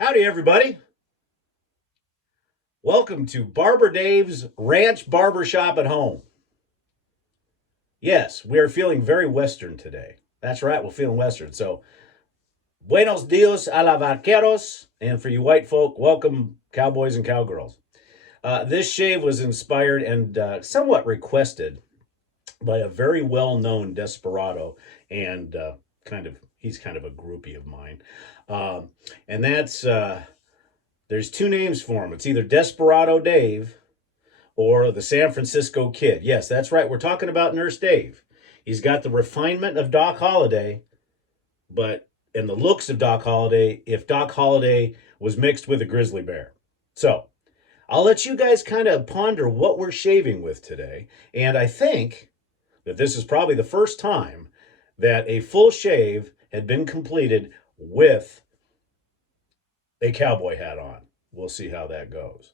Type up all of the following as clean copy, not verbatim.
Howdy, everybody. Welcome to Barber Dave's Ranch Barbershop at Home. Yes, we are feeling very Western today. That's right, we're feeling Western. So, buenos dias a la vaqueros. And for you white folk, welcome, cowboys and cowgirls. This shave was inspired and somewhat requested by a very well known desperado, and he's kind of a groupie of mine. And that's There's two names for him. It's either Desperado Dave or the San Francisco Kid. Yes, that's right. We're talking about Nurse Dave. He's got the refinement of Doc Holliday, but and the looks of Doc Holliday if Doc Holliday was mixed with a grizzly bear. So I'll let you guys kind of ponder what we're shaving with today. And I think that this is probably the first time that a full shave had been completed with a cowboy hat on. We'll see how that goes.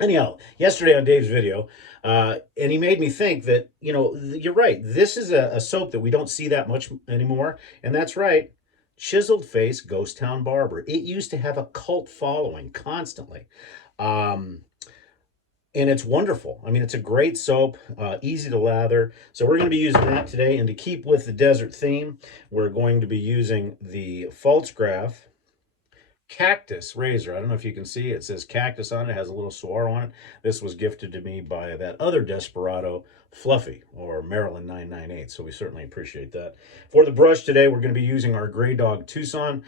Anyhow, yesterday on Dave's video, and he made me think that, you're right. This is a soap that we don't see that much anymore. And that's right. Chiseled Face Ghost Town Barber. It used to have a cult following constantly. And it's wonderful. I mean, it's a great soap, easy to lather. So we're going to be using that today. And to keep with the desert theme, we're going to be using the Falstaff Cactus razor. I don't know if you can see, it says Cactus on it. It has a little swirl on it. This was gifted to me by that other desperado, Fluffy, or Maryland 998, so we certainly appreciate that. For the brush today, we're going to be using our Graydog Tucson,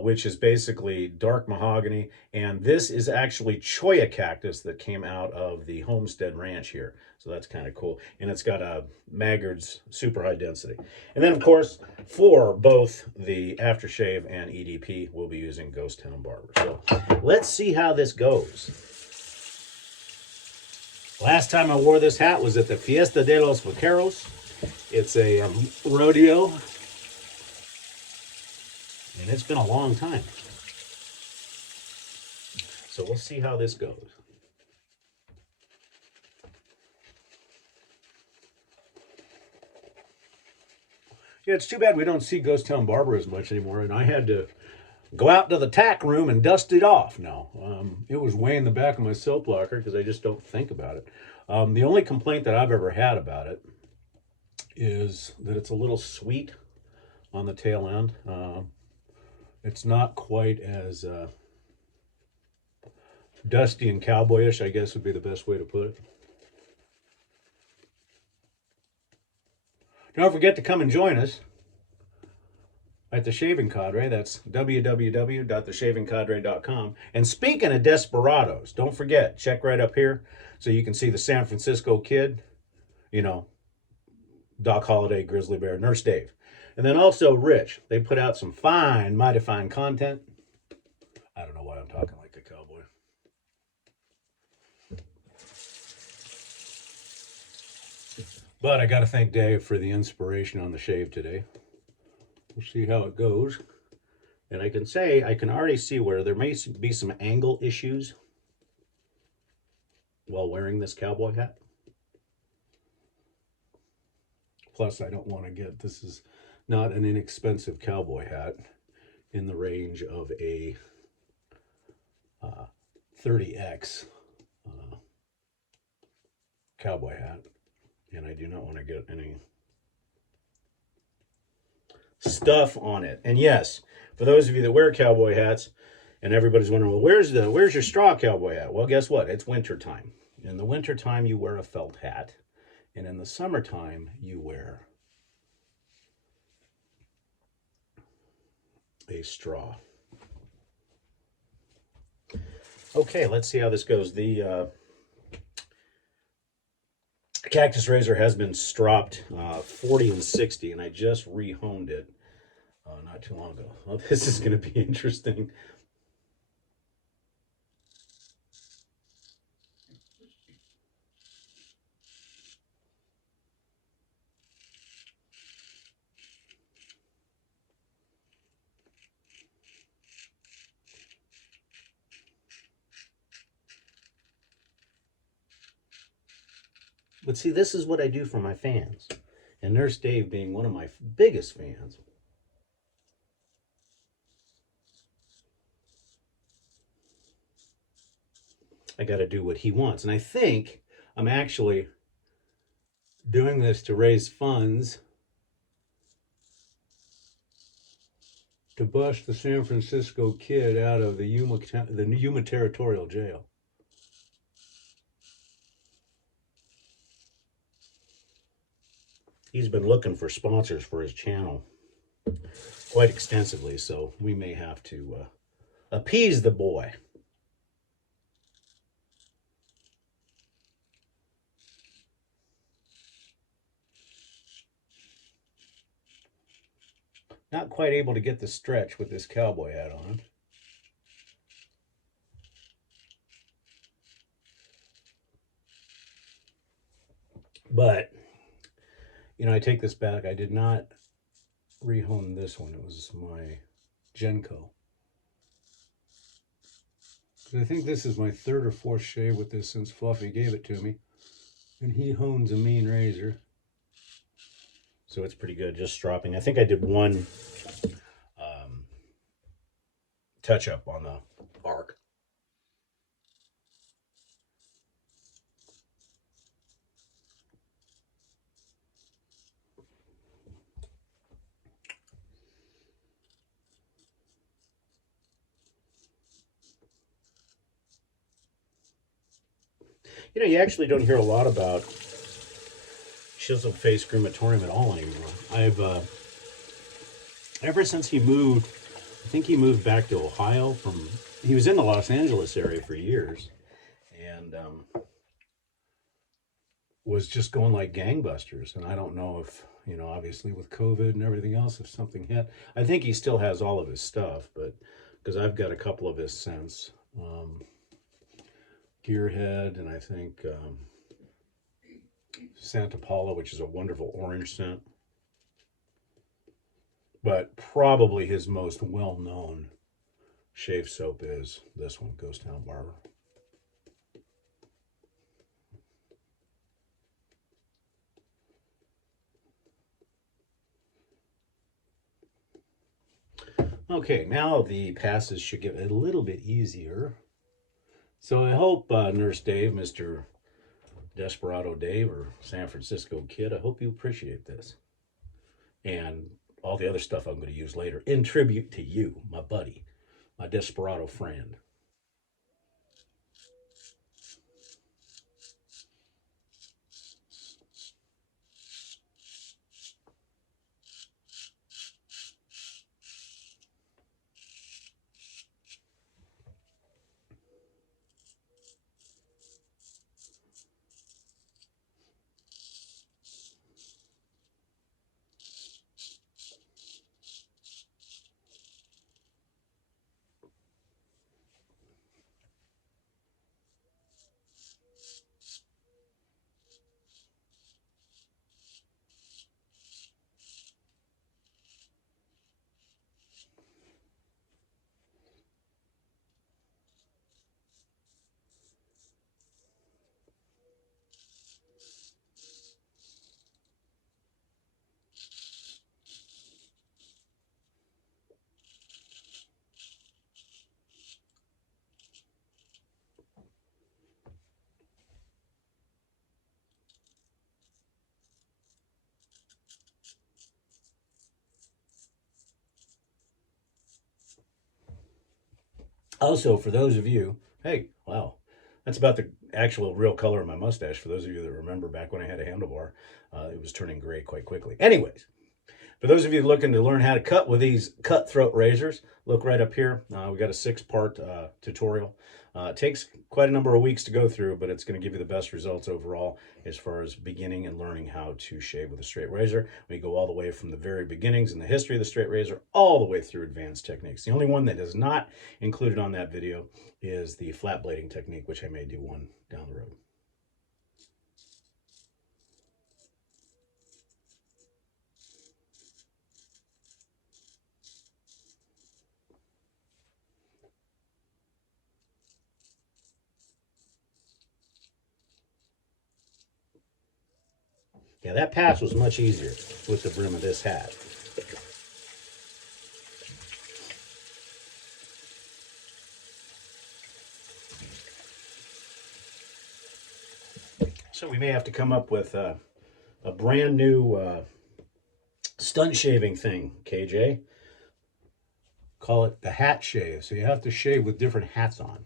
which is basically dark mahogany, and this is actually Cholla cactus that came out of the Homestead Ranch here. So that's kind of cool. And it's got a Maggards super high density. And then, of course, for both the Aftershave and EDP, we'll be using Ghost Town Barber. So let's see how this goes. Last time I wore this hat was at the Fiesta de los Vaqueros. It's a rodeo. And it's been a long time. So we'll see how this goes. Yeah, it's too bad we don't see Ghost Town Barber as much anymore, and I had to go out to the tack room and dust it off now. It was way in the back of my soap locker because I just don't think about it. The only complaint that I've ever had about it is that it's a little sweet on the tail end. It's not quite as dusty and cowboyish, I guess would be the best way to put it. Don't forget to come and join us at the Shaving Cadre. That's www.theshavingcadre.com. And speaking of desperados, don't forget, check right up here so you can see the San Francisco Kid, Doc Holliday, Grizzly Bear, Nurse Dave. And then also Rich. They put out some fine, mighty fine content. I don't know why I'm talking like a cowboy. But I got to thank Dave for the inspiration on the shave today. We'll see how it goes. And I can already see where there may be some angle issues while wearing this cowboy hat. Plus, I don't want to this is not an inexpensive cowboy hat in the range of a 30X cowboy hat. And I do not want to get any stuff on it. And yes, for those of you that wear cowboy hats, and everybody's wondering, well, where's your straw cowboy hat? Well, guess what? It's winter time. In the winter time, you wear a felt hat, and in the summertime, you wear a straw. Okay, let's see how this goes. The Cactus razor has been stropped 40 and 60, and I just re-honed it not too long ago. Well, this is going to be interesting. But see, this is what I do for my fans. And Nurse Dave being one of my biggest fans. I got to do what he wants. And I think I'm actually doing this to raise funds to bust the San Francisco kid out of the Yuma Territorial Jail. He's been looking for sponsors for his channel quite extensively, so we may have to appease the boy. Not quite able to get the stretch with this cowboy hat on. But, you know, I take this back. I did not rehone this one. It was my Genco. I think this is my third or fourth shave with this since Fluffy gave it to me. And he hones a mean razor. So it's pretty good, just stropping. I think I did one touch-up on the arc. You know, you actually don't hear a lot about chisel face Groomatorium at all anymore. I've ever since he moved, I think he moved back to Ohio from, he was in the Los Angeles area for years, and was just going like gangbusters. And I don't know if, you know, obviously with COVID and everything else, if something hit. I think he still has all of his stuff, but because I've got a couple of his scents. Gearhead, and I think Santa Paula, which is a wonderful orange scent. But probably his most well-known shave soap is this one, Ghost Town Barber. Okay, now the passes should get a little bit easier. So I hope Nurse Dave, Mr. Desperado Dave, or San Francisco Kid, I hope you appreciate this. And all the other stuff I'm going to use later in tribute to you, my buddy, my Desperado friend. Also, for those of you, hey, wow, that's about the actual real color of my mustache. For those of you that remember back when I had a handlebar, it was turning gray quite quickly. Anyways, for those of you looking to learn how to cut with these cutthroat razors, look right up here. We got a 6-part tutorial. It takes quite a number of weeks to go through, but it's going to give you the best results overall as far as beginning and learning how to shave with a straight razor. We go all the way from the very beginnings in the history of the straight razor all the way through advanced techniques. The only one that is not included on that video is the flat blading technique, which I may do one down the road. Yeah, that pass was much easier with the brim of this hat. So we may have to come up with a brand new stunt shaving thing, KJ. Call it the hat shave. So you have to shave with different hats on.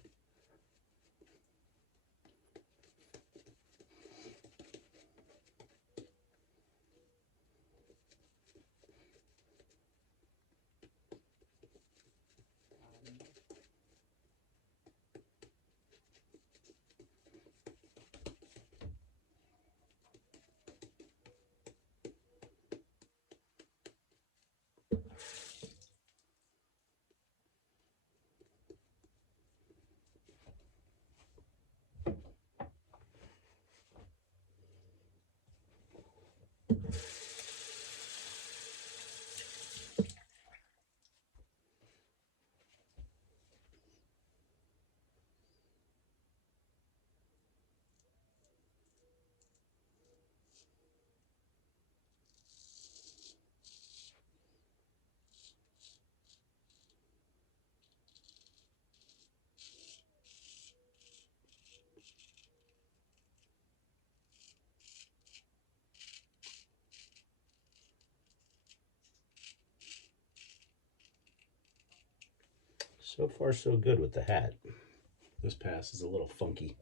So far, so good with the hat. This pass is a little funky.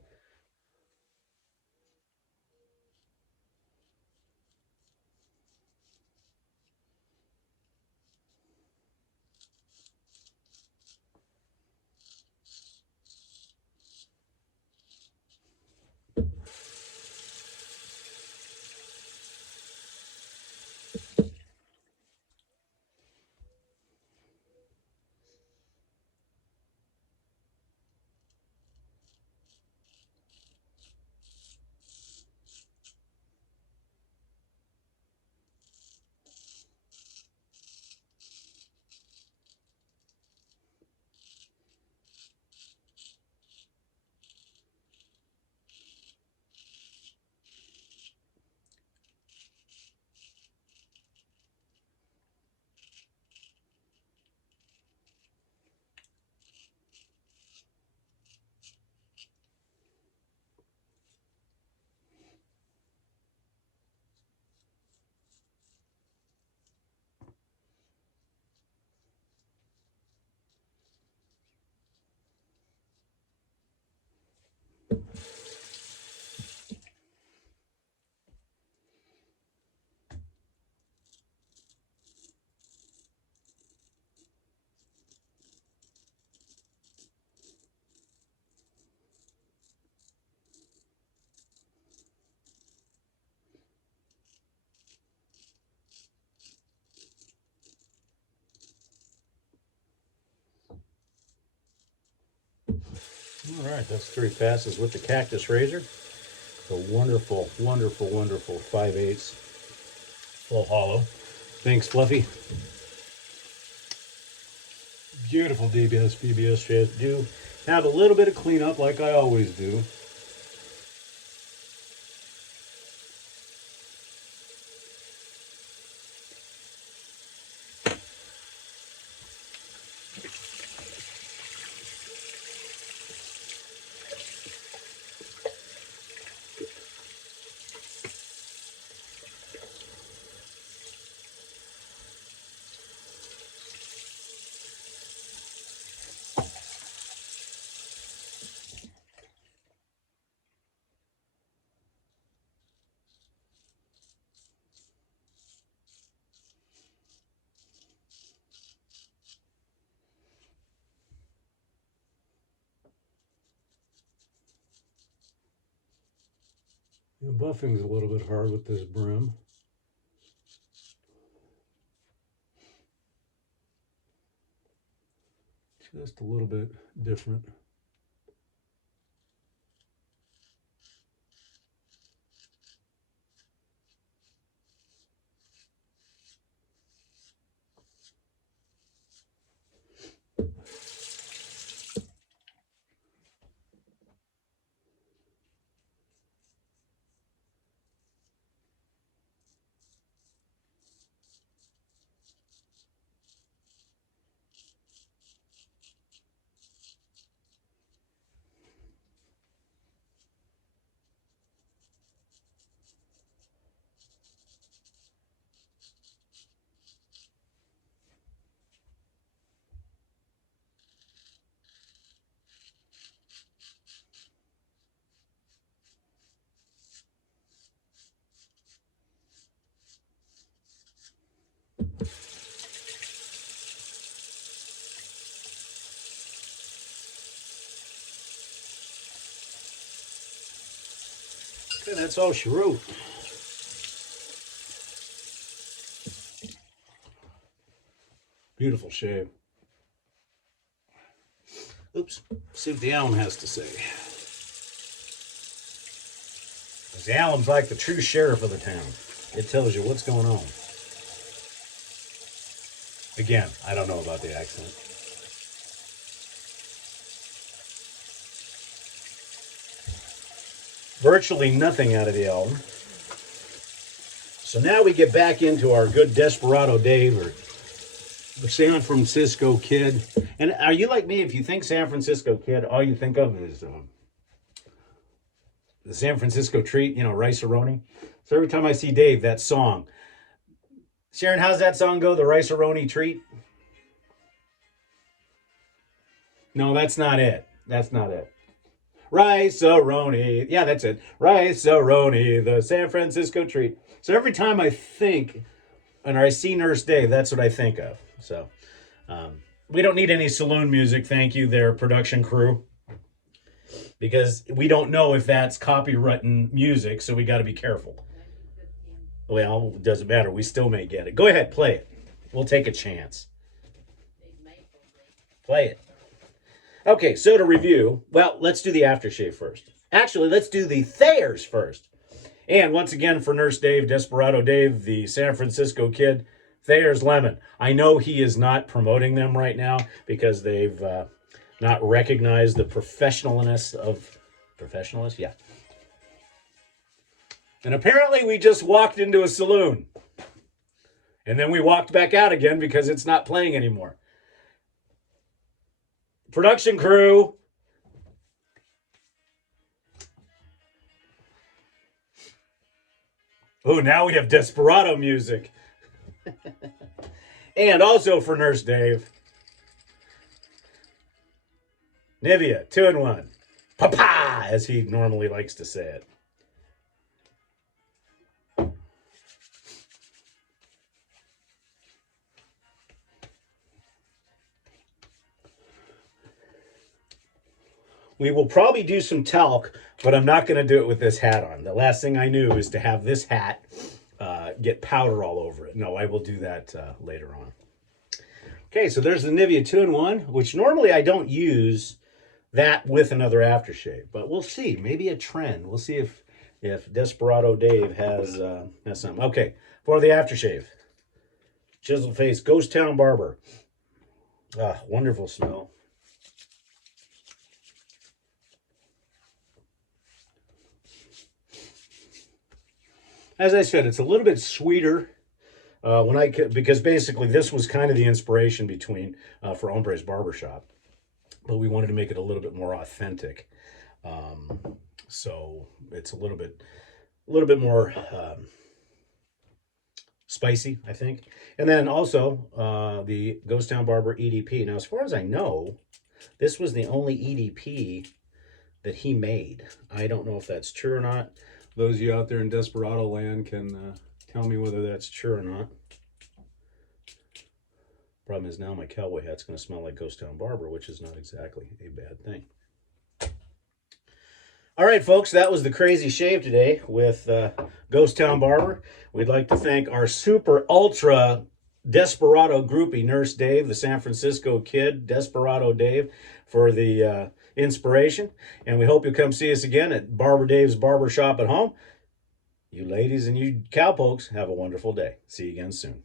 All right, that's 3 passes with the Cactus razor. A wonderful, wonderful, wonderful 5/8 full hollow. Thanks, Fluffy. Beautiful DBS, BBS shave. Do have a little bit of cleanup like I always do. The buffing's a little bit hard with this brim. Just a little bit different. that's all she wrote. Beautiful shave. Oops. See what the Alum has to say. The Alum's like the true sheriff of the town. It tells you what's going on. Again, I don't know about the accent. Virtually nothing out of the Alum. So now we get back into our good Desperado Dave, or the San Francisco Kid. And are you like me? If you think San Francisco Kid, all you think of is the San Francisco treat, you know, rice-a-roni. So every time I see Dave, that song. Sharon, how's that song go? The rice-a-roni treat? No, that's not it. That's not it. Rice-a-roni. Yeah, that's it. Rice-a-roni, the San Francisco treat. So every time I think, and I see Nurse Dave, that's what I think of. So we don't need any saloon music, thank you, their production crew. Because we don't know if that's copywritten music, so we got to be careful. Well, it doesn't matter. We still may get it. Go ahead, play it. We'll take a chance. Play it. Okay, so to review, well, let's do the aftershave first. Actually, let's do the Thayers first. And once again, for Nurse Dave, Desperado Dave, the San Francisco Kid, Thayers Lemon. I know he is not promoting them right now because they've not recognized the professionalness of... Professionalist? Yeah. And apparently we just walked into a saloon. And then we walked back out again because it's not playing anymore. Production crew. Oh, now we have Desperado music. And also for Nurse Dave, Nivea 2-in-1. Papa, as he normally likes to say it. We will probably do some talc, but I'm not going to do it with this hat on. The last thing I knew is to have this hat get powder all over it. No, I will do that later on. Okay, so there's the Nivea 2-in-1, which normally I don't use that with another aftershave, but we'll see. Maybe a trend. We'll see if Desperado Dave has something. Okay, for the aftershave, Chisel Face Ghost Town Barber. Ah, wonderful smell. As I said, it's a little bit sweeter because basically this was kind of the inspiration for Hombre's Barbershop, but we wanted to make it a little bit more authentic. So it's a little bit more spicy, I think. And then also the Ghost Town Barber EDP. Now, as far as I know, this was the only EDP that he made. I don't know if that's true or not. Those of you out there in Desperado land can tell me whether that's true or not. Problem is now my cowboy hat's going to smell like Ghost Town Barber, which is not exactly a bad thing. All right, folks, that was the crazy shave today with Ghost Town Barber. We'd like to thank our super ultra Desperado groupie, Nurse Dave, the San Francisco Kid, Desperado Dave, for the inspiration. And we hope you'll come see us again at Barber Dave's Barbershop at Home. You ladies and you cowpokes, have a wonderful day. See you again soon.